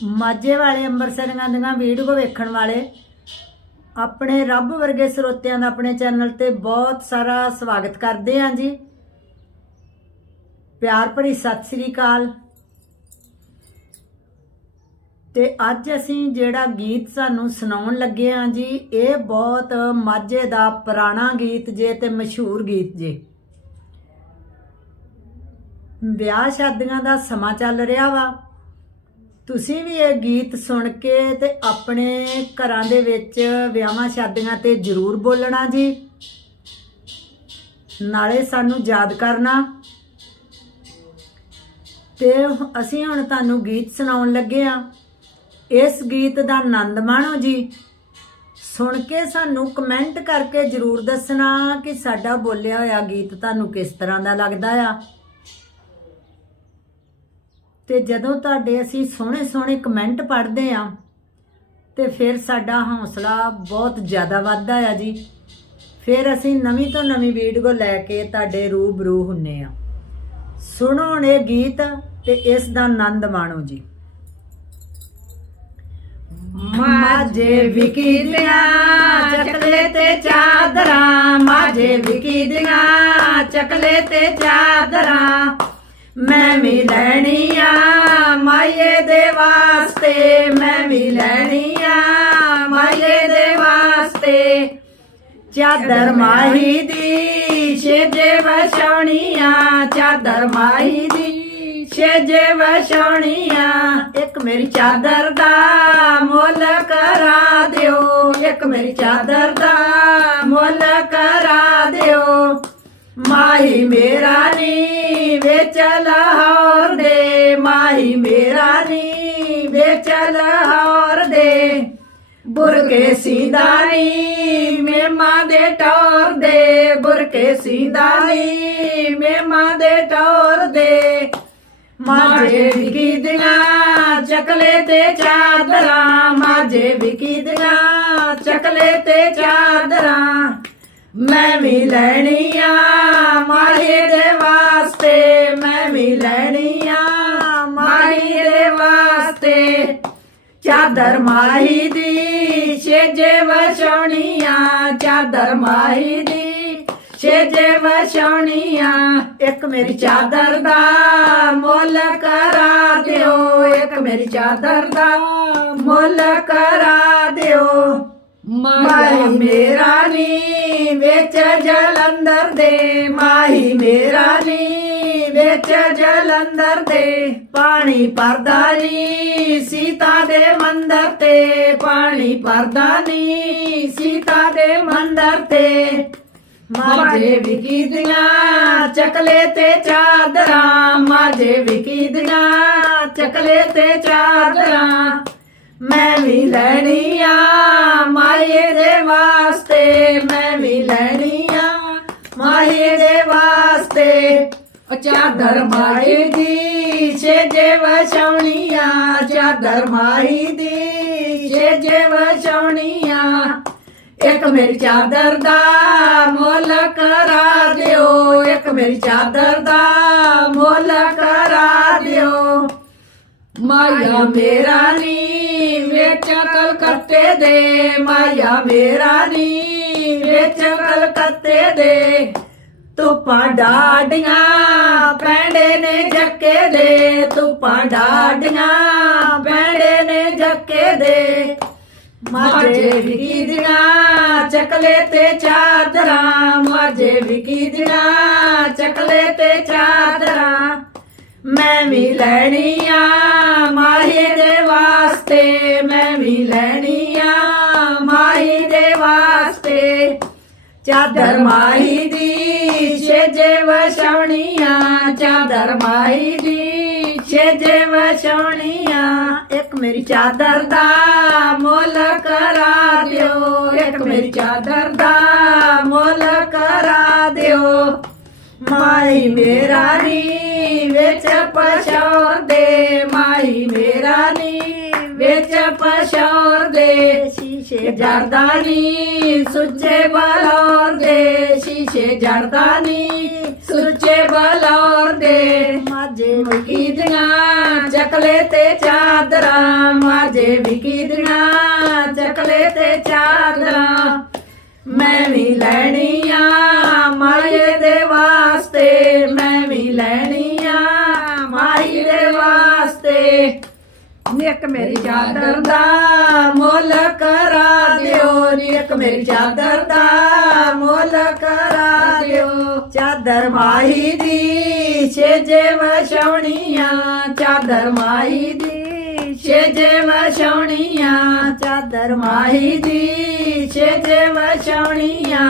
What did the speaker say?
ਮਾਝੇ ਵਾਲੇ ਅੰਮ੍ਰਿਤਸਰੀਆਂ ਦੀਆਂ ਵੀਡੀਓ ਵੇਖਣ ਵਾਲੇ, ਆਪਣੇ ਰੱਬ ਵਰਗੇ ਸਰੋਤਿਆਂ ਦਾ ਆਪਣੇ ਚੈਨਲ ਤੇ ਬਹੁਤ ਸਾਰਾ ਸਵਾਗਤ ਕਰਦੇ ਹਾਂ ਜੀ। ਪਿਆਰ ਭਰੀ ਸਤਿ ਸ੍ਰੀ ਅਕਾਲ। ਤੇ ਅੱਜ ਅਸੀਂ ਜਿਹੜਾ ਗੀਤ ਸਾਨੂੰ ਸੁਣਾਉਣ ਲੱਗੇ ਹਾਂ ਜੀ, ਇਹ ਬਹੁਤ ਮਾਝੇ ਦਾ ਪੁਰਾਣਾ ਗੀਤ ਜੇ ਤੇ ਮਸ਼ਹੂਰ ਗੀਤ ਜੇ। ਵਿਆਹ ਸ਼ਾਦੀਆਂ ਦਾ ਸਮਾਂ ਚੱਲ ਰਿਹਾ ਵਾ। ਤੁਸੀਂ ਵੀ ਇਹ ਗੀਤ ਸੁਣ ਕੇ ਤੇ ਆਪਣੇ ਘਰਾਂ ਦੇ ਵਿੱਚ ਵਿਆਹਾਂ ਸ਼ਾਦੀਆਂ ਤੇ ਜ਼ਰੂਰ ਬੋਲਣਾ ਜੀ। ਨਾਲੇ ਸਾਨੂੰ ਯਾਦ ਕਰਨਾ। ਤੇ ਅਸੀਂ ਹੁਣ ਤੁਹਾਨੂੰ ਗੀਤ ਸੁਣਾਉਣ ਲੱਗੇ ਆ ਇਸ ਗੀਤ ਦਾ ਆਨੰਦ ਮਾਣੋ ਜੀ। ਸੁਣ ਕੇ ਸਾਨੂੰ ਕਮੈਂਟ ਕਰਕੇ ਜ਼ਰੂਰ ਦੱਸਣਾ ਕਿ ਸਾਡਾ ਬੋਲਿਆ ਹੋਇਆ ਗੀਤ ਤੁਹਾਨੂੰ ਕਿਸ ਤਰ੍ਹਾਂ ਦਾ ਲੱਗਦਾ ਆ। ਤੇ ਜਦੋਂ ਤੁਹਾਡੇ ਅਸੀਂ ਸੋਹਣੇ ਸੋਹਣੇ ਕਮੈਂਟ ਪੜ੍ਹਦੇ ਆ ਤੇ ਫਿਰ ਸਾਡਾ ਹੌਸਲਾ ਬਹੁਤ ਜ਼ਿਆਦਾ ਵੱਧਦਾ ਆ ਜੀ। ਫਿਰ ਅਸੀਂ ਨਵੀਂ ਤੋਂ ਨਵੀਂ ਵੀਡੀਓ ਲੈ ਕੇ ਤੁਹਾਡੇ ਰੂਬਰੂ ਹੁੰਨੇ ਆ। ਸੁਣੋ ਇਹ ਗੀਤ ਤੇ ਇਸ ਦਾ ਆਨੰਦ ਮਾਣੋ ਜੀ। ਮਾਝੇ ਵਿਕੀ ਦੀਆਂ ਚਕਲੇ ਤੇ ਚਾਦਰਾਂ, ਮਾਝੇ ਵਿਕੀ ਦੀਆਂ ਚਕਲੇ ਤੇ ਚਾਦਰਾਂ। ਮੈਂ ਵੀ ਲੈਣੀਆਂ ਆ ਮਾਏ ਦੇ ਵਾਸਤੇ। ਮੈਂ ਵੀ ਲੈਣੀਆਂ ਆ ਮਾਏ ਦੇ ਵਾਸਤੇ। ਚਾਦਰ ਮਾਹੀ ਦੀ ਛੇਜੇ ਵਛਾਉਣੀਆਂ ਚਾਦਰ ਮਾਹੀ ਦੀ ਛੇਜੇ ਵਛਾਉਣੀਆਂ ਇੱਕ ਮੇਰੀ ਚਾਦਰ ਦਾ ਮੁੱਲ ਕਰਾ ਦਿਓ, ਇੱਕ ਮੇਰੀ ਚਾਦਰ ਦਾ ਮੁੱਲ ਕਰਾ ਦਿਓ। ਮਾਹੀ ਮੇਰਾ ਨੀ ਬੁਰਕੇ ਸੀਦਾਨੀ, ਮੇਮਾ ਦੇ ਟੌਰ ਦੇ ਬੁਰਕੇ ਸੀਦਾਨੀ, ਮੇਮਾ ਦੇ ਟੌਰ ਦੇ ਮਾਝੇ ਵਿਕੀ ਦੀਆਂ ਚਕਲੇ ਤੇ ਚਾਦਰਾਂ ਮਾਜੇ ਵਿਕੀ ਦੀਆਂ ਚਕਲੇ ਤੇ ਚਾਦਰਾਂ, ਮੈਂ ਵੀ ਲੈਣੀ ਆ ਮਾਹੀ ਦੇ ਵਾਸਤੇ, ਮੈਂ ਵੀ ਲੈਣੀ ਆ ਮਾਹੀ ਦੇ ਵਾਸਤੇ। ਚਾਦਰ ਮਾਹੀ ਦੀ, ਛੇਜੇ ਵਛਾਉਣੀਆਂ ਚਾਦਰ ਮਾਹੀ ਦੀ, ਛੇਜੇ ਵਛਾਉਣੀਆਂ ਇੱਕ ਮੇਰੀ ਚਾਦਰ ਦਾ ਮੁੱਲ ਕਰਾ ਦਿਓ, ਇੱਕ ਮੇਰੀ ਚਾਦਰ ਦਾ ਮੁੱਲ ਕਰਾ ਦਿਓ। ਮਾਹੀ ਮੇਰਾ ਨੀ, ਵਿੱਚ ਜਲੰਧਰ ਦੇ ਮਾਹੀ ਮੇਰਾ ਨੀ। ਵਿੱਚ ਜਲੰਧਰ ਤੇ ਪਾਣੀ ਪਰਦਾ ਨੀ ਸੀਤਾ ਦੇ ਮੰਦਰ ਤੇ ਪਾਣੀ ਪਰਦਾ ਨੀ ਸੀਤਾ ਦੇ ਮੰਦਰ ਤੇ ਮਾਝੇ ਵਿਕੀ ਦੀਆਂ ਚਕਲੇ ਤੇ ਚਾਦਰਾਂ, ਮਾਝੇ ਵਿਕੀ ਦੀਆਂ ਚਕਲੇ ਤੇ ਚਾਦਰਾਂ, ਮੈਂ ਵੀ ਲੈਣੀ ਆ ਮਾਏ ਦੇ ਵਾਸਤੇ, ਮੈਂ ਵੀ ਲੈਣੀ ਆ ਮਾਏ ਦੇ ਵਾਸਤੇ ਉਹ ਚਾਦਰ ਮਾਈ ਦੀ ਛੇਜੇ ਵਛਾਉਣੀਆਂ ਚਾਦਰ ਮਾਈ ਦੀ ਛੇਜੇ ਵਛਾਉਣੀਆਂ ਇੱਕ ਮੇਰੀ ਚਾਦਰ ਦਾ ਮੁੱਲ ਕਰਾ ਦਿਓ, ਇੱਕ ਮੇਰੀ ਚਾਦਰ ਦਾ ਮੁੱਲ ਕਰਾ ਦਿਓ। ਮਾਇਆ ਮੇਰਾ ਨੀ ਵਿੱਚ ਕਲਕੱਤੇ ਦੇ, ਮਾਇਆ ਮੇਰਾ ਨੀ ਵਿੱਚ ਕਲਕੱਤੇ ਦੇ। ਧੁੱਪਾਂ ਡਾਡੀਆਂ ਪੈਂਡੇ ਨੇ ਜੱਕੇ ਦੇ, ਧੁੱਪਾਂ ਡਾਡੀਆਂ ਪੈਂਡੇ ਨੇ ਜੱਕੇ ਦੇ। ਮਾਝੇ ਵਿਕੀ ਦੀਆਂ ਚਕਲੇ ਤੇ ਚਾਦਰਾਂ, ਮਾਝੇ ਵਿਕੀ ਦੀਆਂ ਚਕਲੇ ਤੇ ਚਾਦਰਾਂ। ਮੈਂ ਵੀ ਲੈਣੀ ਆ ਮਾਹੀ ਦੇ ਵਾਸਤੇ, ਮੈਂ ਵੀ ਲੈਣੀ ਆ ਮਾਹੀ ਦੇ ਵਾਸਤੇ। ਚਾਦਰ ਮਾਹੀ ਦੀ ਛੇਜੇ ਵਛਾਉਣੀਆਂ ਚਾਦਰ ਮਾਹੀ ਦੀ। ਛੇਜੇ ਵਛਾਉਣੀਆਂ ਇੱਕ ਮੇਰੀ ਚਾਦਰ ਦਾ ਮੁੱਲ ਕਰਾ ਦਿਓ। ਇੱਕ ਮੇਰੀ ਚਾਦਰ ਦਾ ਮੁੱਲ ਕਰਾ ਦਿਓ। ਮਾਈ ਮੇਰਾ ਨੀ ਵਿੱਚ ਪਛੋਰ ਦੇ ਮਾਈ ਮੇਰਾ ਨੀ ਵਿੱਚ ਪਸ਼ੌਰ ਦੇ ਸ਼ੀਸ਼ੇ ਜਰਦਾਨੀ ਸੁੱਚੇ ਬਲੌਰ ਦੇ ਸ਼ੀਸ਼ੇ ਜਰਦਾਨੀ ਸੁੱਚੇ ਬਲੌਰ ਦੇ ਮਾਜੇ ਵਿਕੀ ਦੀਆਂ ਚਕਲੇ ਤੇ ਚਾਦਰਾਂ, ਮਾਝੇ ਵਿਕੀ ਦੀਆਂ ਚਕਲੇ ਤੇ ਚਾਦਰਾਂ, ਮੈਂ ਵੀ ਲੈਣੀ ਨਿੱਕ ਮੇਰੀ ਚਾਦਰ ਦਾ ਮੁੱਲ ਕਰਾ ਦਿਓ ਨਿੱਕ ਮੇਰੀ ਚਾਦਰ ਦਾ ਮੁੱਲ ਕਰਾ ਦਿਓ। ਚਾਦਰ ਮਾਈ ਦੀ ਛੇਜੇ ਵਛਾਉਣੀਆਂ ਚਾਦਰ ਮਾਈ ਦੀ ਛੇਜੇ ਵਛਾਉਣੀਆਂ ਚਾਦਰ ਮਾਈ ਦੀ ਛੇਜੇ ਵਛਾਉਣੀਆਂ